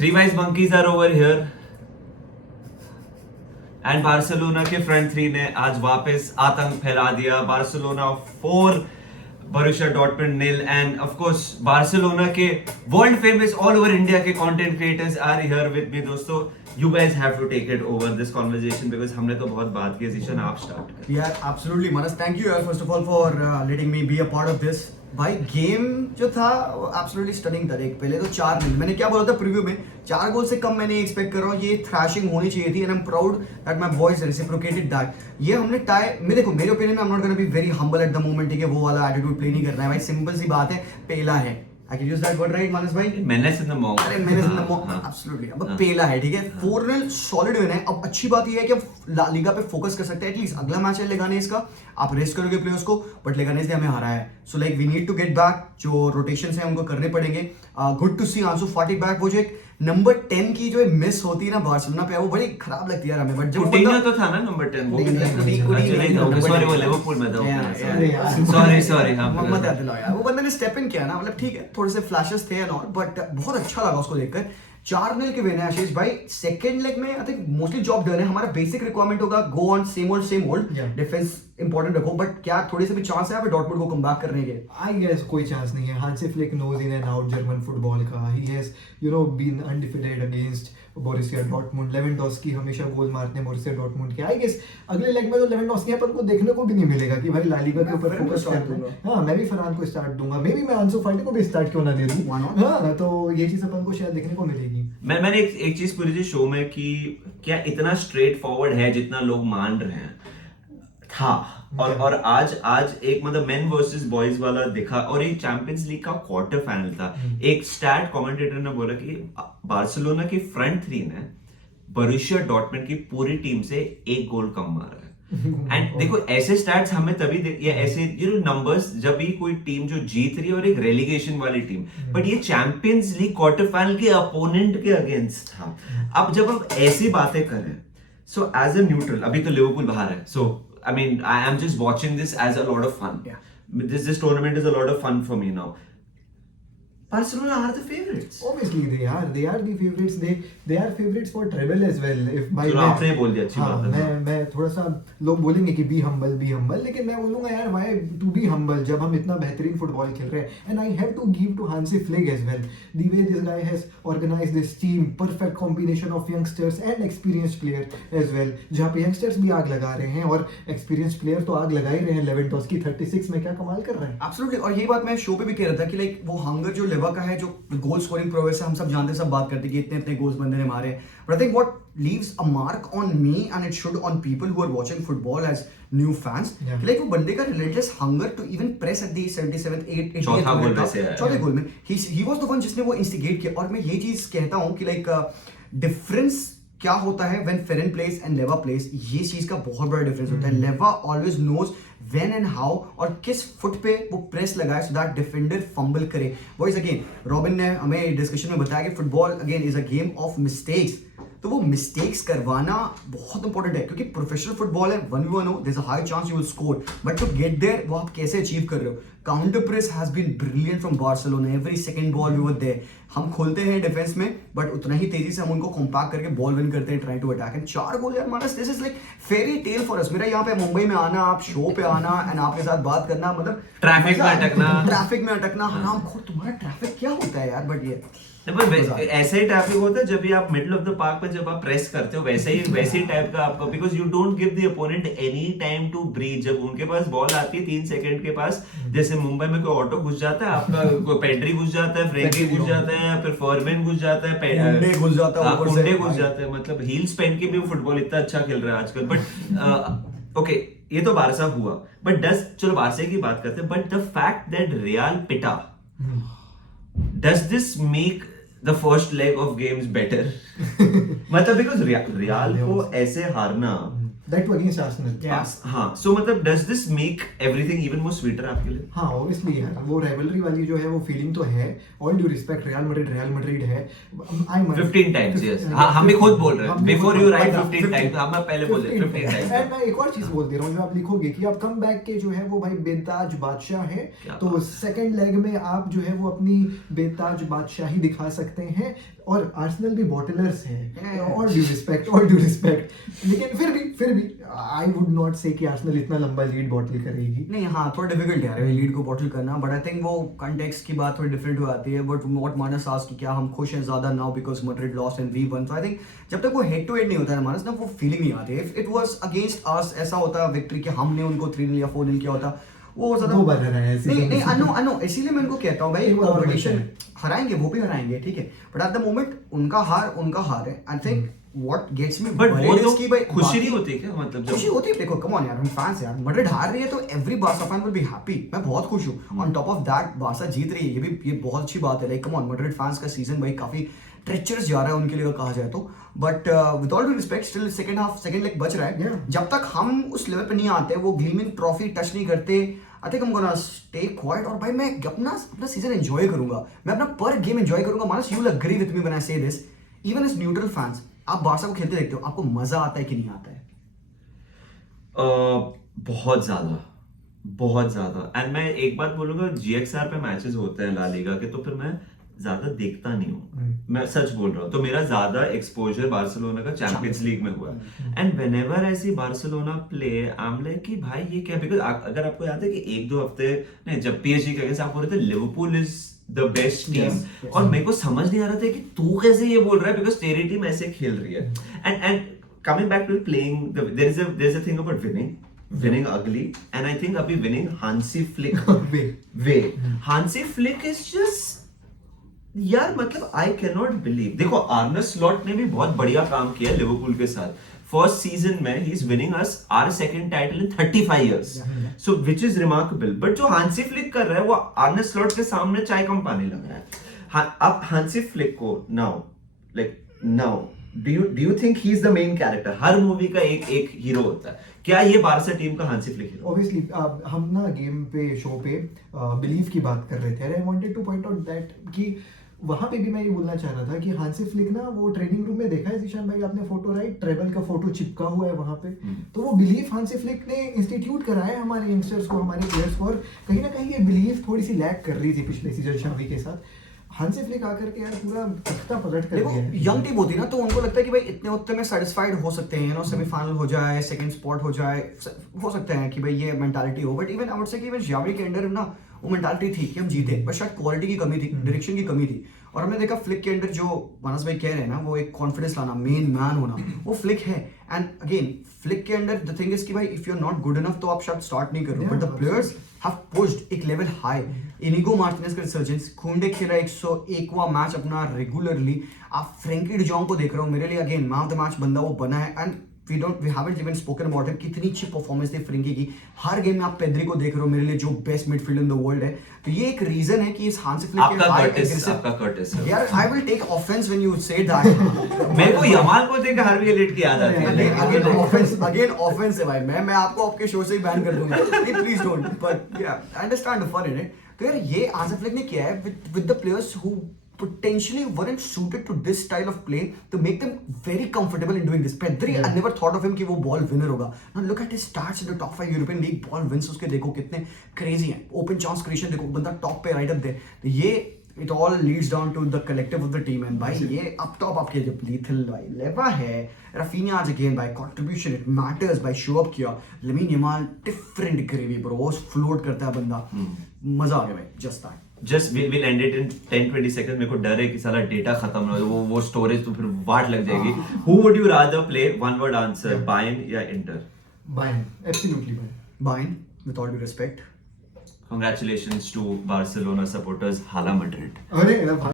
Three wise monkeys are over here. And Barcelona के front three ने आज वापस आतंक फैला दिया. Barcelona 4, Borussia Dortmund 0. And of course Barcelona के world famous all over India के content creators are here with me. दोस्तों, you guys have to take it over this conversation because हमने तो बहुत बात की. जीशन, आप स्टार्ट करें. Yeah, absolutely, Manas. Thank you, first of all, for letting me be a part of this. भाई game जो था एब्सोल्युटली स्टनिंग था. देख, पहले तो 4-0 मैंने क्या बोला था प्रीव्यू में, 4 गोल से कम मैंने एक्सपेक्ट कर रहा हूँ. ये थ्रैशिंग होनी चाहिए थी and I am proud that my boys reciprocated that. ये हमने टाई में, देखो मेरे ओपिनियन में I am not gonna be very humble at the moment. ठीक है, वो वाला एटीट्यूड प्ले नहीं करना है भाई. सिंपल सी बात है, पेला है. I can use that word, right, मानस भाई? menace in the mouth. अरे menace in the mouth, absolutely. अब पेला है, ठीक है. 4-0 सॉलिड विन है. अब अच्छी बात ये है कि अब ला लीगा पे फोकस कर सकते हैं. एटलीस्ट अगला मैच है लेगानेस का, आप रेस्ट करोगे प्लेयर्स को, बट लेगानेस ने हमें हराया है. So like we need to get back. जो रोटेशंस हैं उनको करने पड़ेंगे. गुड टू सी आंसू फाटी बैक. वो जो एक नंबर 10 की जो मिस होती है ना बार्सिलोना पे, वो बड़ी खराब लगती है यार हमें. बट जब कुटिन्हो तो था ना नंबर 10, वो सॉरी वो लिवरपूल में था. सॉरी मत याद दिलाओ यार. वो बंदे ने स्टेप इन किया ना, मतलब ठीक है थोड़े से फ्लैशेस थे एंड ऑल, बट बहुत अच्छा लगा उसको देखकर. 4-0 के विन है आशीष भाई. सेकंड लेग में I think mostly job done है. हमारा बेसिक रिक्वायरमेंट होगा go on same old. Defence important रखो, बट क्या थोड़ी से भी चांस है यहाँ पे डॉर्टमुंड को कम बैक करने के? आई गेस कोई चांस नहीं है. Hansi Flick knows in and out German football का. He has been undefeated against Borussia Dortmund. Lewandowski हमेशा गोल मारते हैं बोरुसिया डॉर्टमुंड के. आई गेस अगले लेग में तो लेवेंडोव्स्की अपन को देखने को भी नहीं मिलेगा कि भाई ला लीगा के ऊपर फोकस करते हैं. हां, मैं भी फरहान को स्टार्ट दूंगा. मे बी मैं आंसू फाटी को भी स्टार्ट क्यों ना दे दूं. हां, तो ये चीज अपन को शायद देखने को मिलेगी. मैंने एक चीज पूरी थी शो में कि क्या इतना स्ट्रेट फॉरवर्ड है जितना लोग मान रहे हैं था. और आज एक मतलब मेन वर्सेस बॉयज वाला दिखा. और एक चैंपियंस लीग का क्वार्टर फाइनल था. एक स्टैट कमेंटेटर ने बोला कि बार्सिलोना की फ्रंट थ्री ने बोरुसिया डॉर्टमुंड की पूरी टीम से 1 गोल कम मारा है. एंड देखो, ऐसे स्टैट्स हमें तभी या ऐसे नंबर्स जब भी कोई टीम जो जीत रही है और एक रेलीगेशन वाली टीम, बट ये चैंपियंस लीग क्वार्टर फाइनल के अपोनेंट के अगेंस्ट था. अब जब हम ऐसी बातें करें, सो एज अ न्यूट्रल, अभी तो लिवरपूल बाहर है, सो I mean, I am just watching this as a lot of fun. Yeah. This tournament is a lot of fun for me now. Barcelona are the favorites. Obviously they are the favorites. They are favorites for treble as well. If by चलो आपने बोल दिया, अच्छी बात है. मैं थोड़ा सा, लोग बोलेंगे कि be humble, लेकिन मैं बोलूंगा यार why to be humble जब हम इतना बेहतरीन फुटबॉल खेल रहे हैं. And I have to give to Hansi Flick as well. The way this guy has organized this team, perfect combination of youngsters and experienced players as well. जहाँ पे youngsters भी आग लगा रहे हैं और experienced player तो आग लगा ही रहे हैं. लेवेंडोव्स्की 36 में क्या कमाल कर रहे हैं. Absolutely. और यही बात मैं शो पे भी कह रहा था कि लाइक वो हंगर जो का है, जो गोल स्कोरिंग प्रोग्रेस है, हम सब जानते हैं, सब बात करते हैं कि इतने गोल्स बंदे ने मारे. But I think what leaves a mark on me and it should on people who are watching football as new fans, like वो बंदे का relentless hunger to even press at the 77th 80th चौथे गोल में he was the one जिसने वो instigate किया. और मैं ये चीज कहता हूं कि लाइक डिफरेंस क्या होता है when Ferran place and Lewa place, ये चीज का बहुत बड़ा डिफरेंस होता है. Lewa always knows when and how और किस फुट पे वो प्रेस लगाए सो दैट डिफेंडर फंबल करे. वॉइस अगेन रॉबिन ने हमें डिस्कशन में बताया कि football again is a game of mistakes. तो वो मिस्टेक्स करवाना बहुत इंपॉर्टेंट है, क्योंकि प्रोफेशनल फुटबॉल है. 1v1 हो, there is a high chance you will score, but to get there वो आप कैसे अचीव कर रहे हो. Counter press has been brilliant from Barcelona. Every second ball we were there. हम खोलते हैं डिफेंस में, बट उतना ही तेजी से हम उनको कॉम्पैक्ट करके बॉल विन करते हैं, try to attack. And 4 goal यार Manas, this is like fairy tale for us. मेरा यहाँ पे मुंबई में आना, आप शो पे आना एंड आपके साथ बात करना, मतलब ट्रैफिक में अटकना हराम खोर. तुम्हारा ट्रैफिक क्या होता है यार. बट ये ऐसा ही ट्रैफिक होता है जब भी आप मिडिल ऑफ द पार्क में जब आप प्रेस करते हो, वैसे ही टाइप का आपका, because you don't give the opponent any time to breathe. जब उनके पास बॉल आती है 3 सेकंड के पास, जैसे मुंबई में कोई ऑटो घुस जाता है, आपका कोई पेड्री घुस जाता है, फ्रेंकी घुस जाता है, या फिर फॉरमैन घुस जाता है, कुंडे घुस जाता है, मतलब हील्स पहन के भी फुटबॉल इतना अच्छा खेल रहा है आजकल. बट ओके, ये तो बारसा हुआ, बट चलो बारसा की बात करते हैं, but the fact that real पिटा, does this make the first leg of games better? मतलब बिकॉज रियाल को ऐसे हारना that too against Arsenal. Yeah. हाँ, so मतलब does this make everything even more sweeter आपके लिए? हाँ ऑब्वियसली यार, वो राइवलरी वाली जो है वो फीलिंग तो है। All due respect, real Madrid है। 15 times, yes. हाँ, हम भी खुद बोल रहे हैं। Before you write 15 times, हम पहले बोल रहे हैं 15 times. एंड मैं एक और चीज बोल दे रहा हूँ, जो आप लिखोगे कि आप कम बैक के जो है वो भाई बेताज बादशाह है, क्या तो बात। सेकंड लेग में आप जो है वो अपनी बेताज बादशाही दिखा सकते हैं। और आर्सेनल भी बॉटलर्स है, ऑल ड्यू रिस्पेक्ट, लेकिन फिर भी आई वुड नॉट से कि आर्सेनल इतना लंबा लीड बॉटल करेगी। नहीं हाँ, थोड़ा डिफिकल्ट यार लीड को बॉटल करना, बट आई थिंक वो कंटेक्स्ट की बात थोड़ी डिफरेंट हो जाती है। बट व्हाट मानस आस्क्ड कि क्या हम खुश हैं ज्यादा now because Madrid lost and we won, तो आई थिंक जब तक वो हेड टू हेड नहीं होता है मानस ना, वो फीलिंग नहीं आती है। If it was against us, ऐसा होता विक्ट्री कि हमने उनको 3-0 या 4-0 किया होता, वो ज्यादा दो बार हराया है नहीं नहीं, season में। अनो इसीलिए मैं उनको कहता हूँ भाई, एक बार और कंपटीशन बचा है। हराएंगे, वो भी हराएंगे, ठीक है, बट एट द मोमेंट उनका हार है। I think what gets me But वो तो की भाई खुशी नहीं होती क्या, मतलब खुशी जब होती है। देखो कम ऑन यार, हम फैंस यार, मैड्रिड हार रही है तो every Barsa fan will be happy. मैं बहुत खुश हूँ। On top of that Barsa जीत रही है, ये बहुत अच्छी बात है। Like come on, Madrid fans का सीजन भाई काफी ट्रेचरस जा रहा है उनके लिए कहा जाए तो। But with all due respect, still second leg बच रहा है। Yeah. जब तक हम उस लेवल पे नहीं आते, वो ग्लीमिंग ट्रॉफी टच नहीं करते, आई थिंक हम गोना स्टे क्वाइट। और भाई मैं अपना सीजन एंजॉय करूंगा, मैं अपना पर गेम एंजॉय करूंगा। Manas, you will agree with me when I say this, even as neutral fans, आप बार्सा को खेलते देखते हो, आपको मजा आता है कि नहीं आता है? बहुत ज्यादा। एंड मैं एक बात बोलूंगा, GXR पे मैचेस होते हैं ला लीगा के, तो फिर मैं ज्यादा देखता नहीं हूँ। मैं सच बोल रहा हूँ। तो मेरा ज्यादा एक्सपोजर बार्सिलोना का चैंपियंस लीग में हुआ। And whenever I see Barcelona play, I am like कि भाई ये क्या, बिकॉज अगर आपको याद है कि 1-2 हफ्ते नहीं, जब PSG के अगेंस्ट आप बोल रहे थे Liverpool is the best team, Yes, yes. और मेरे को समझ नहीं आ रहा था कि तू कैसे ये बोल रहा है, बिकॉज तेरी टीम ऐसे खेल रही है। And coming back to playing, there's a thing about winning ugly, and I think अभी winning Hansi Flick way. Hansi Flick is just यार, मतलब I cannot believe। देखो आर्ने स्लॉट ने भी बहुत बढ़िया काम किया लिवरपूल के साथ। फर्स्ट सीजन में he is winning us our second title in 35 years, so which is remarkable। But जो हांसी फ्लिक कर रहा है वो आर्ने स्लॉट के सामने चाय कम पानी लग रहा है। अब हांसी फ्लिक को now do you think he is the main character? Her movie का एक हीरो होता है, क्या ये बार्सा टीम का हांसी फ्लिक हीरो? ऑब्वियसली हम ना गेम पे शो पे बिलीव की बात कर रहे थे। I wanted two point out that कि वहां पे भी मैं ये बोलना चाह रहा था कि हांसी फ्लिक ना, वो ट्रेनिंग रूम में देखा है जीशान भाई आपने फोटो, राइट? ट्रेबल का फोटो चिपका हुआ है वहां पे। तो वो बिलीफ हांसी फ्लिक ने इंस्टीट्यूट करा है हमारे यंगस्टर्स को, हमारे प्लेयर्स को, और कहीं ना कहीं ये बिलीफ थोड़ी सी लैक कर रही थी पिछले सीजन शावी के साथ। हांसी फ्लिक आकर के यार पूरा तख्ता पलट कर देखो दिया है। यंग टीम होती है ना, तो उनको लगता है कि भाई इतने उतने में सेटिस्फाइड हो सकते हैं, सेमीफाइनल हो जाए, सेकंड स्पॉट हो जाए, हो सकता है कि भाई ये मेंटालिटी हो। But even I would say कि इवन जावी के अंडर ना वो मेंटालिटी थी कि हम जीते, पर शायद क्वालिटी की कमी थी, डायरेक्शन की कमी थी। और हमने देखा फ्लिक के अंदर जो मानस भाई कह रहे हैं ना, वो एक कॉन्फिडेंस लाना, मेन मैन होना, वो फ्लिक है। एंड अगेन फ्लिक के अंदर द थिंग इज कि भाई if you are not good enough तो आप शायद स्टार्ट नहीं करो, but the players have pushed एक लेवल हाई। इनिगो मार्टिनेज का रिसर्जेंस, कुंडे खेला 101वां मैच अपना रेगुलरली। आप फ्रैंकी डी जॉन्ग को देख रहे हो, मेरे लिए again man of the match बंदा वो बना है। And we haven't even spoken about him, कितनी अच्छी परफॉर्मेंस थी फ्रिंकी की। हर गेम में आप पेद्री को देख रहे हो, मेरे लिए जो best midfielder in the world है। तो ये एक रीजन है कि इस हांसी फ्लिक के हाई एग्रेसिव, आपका कर्टिस है। यार I will take offence when you say that. मेरे को यमाल को देख हार्वी एलियट की याद आती है। अगेन ऑफेंस है भाई। मैं आपको आपके शो से ही बैन कर दूंगा, please don't. But yeah I understand the fun in it. तो यार ये हांसी फ्लिक ने किया है with the players who potentially weren't suited to this style of play to make them very comfortable in doing this. Pedri, I never thought of him कि वो ball winner होगा. Now look at his stats in the top 5 European League ball wins उसके देखो कितने crazy हैं. Open chance creation देखो, बंदा top पे right up there. तो ये it all leads down to the collective of the team. And भाई ये up top आपके जब lethal भाई लेवा है, Rafinha आज again भाई contribution it matters भाई, show up किया. Lamine Yamal different gravy bro, वो float करता है बंदा. मजा आ गया भाई, just that. Just we'll end it in 10-20 seconds। मेरे को डर है कि साला डेटा खत्म हो, वो स्टोरेज तो फिर वाट लग जाएगी। Who would you rather play? One word answer, Bayern या Inter? Bayern, absolutely Bayern. Bayern, with all due respect. Congratulations to Barcelona supporters, hala Madrid। अरे